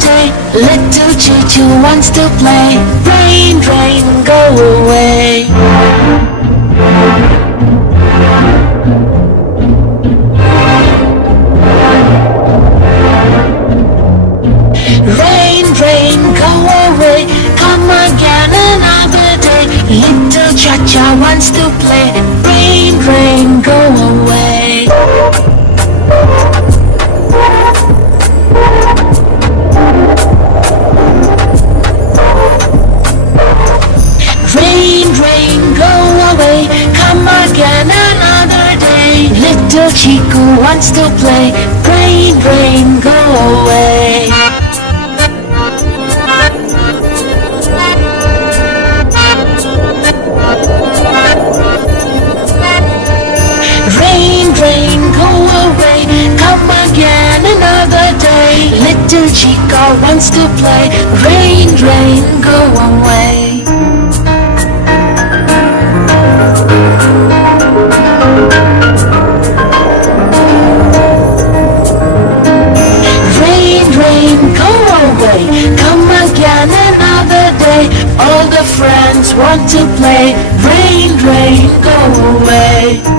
day. Little choo-choo wants to play. Rain, rain, go away. Rain, rain, go away. Come again another day. Little cha-cha wants to play. Rain, rain, go away. Rain, rain, go away. Come again another day. Little Chico wants to play. Rain, rain, go away. Rain, rain, go away. Come again another day. Little Chico wants to play. Rain, rain, go away. Rain, rain, go away. Come again another day. All the friends want to play. Rain, rain, go away.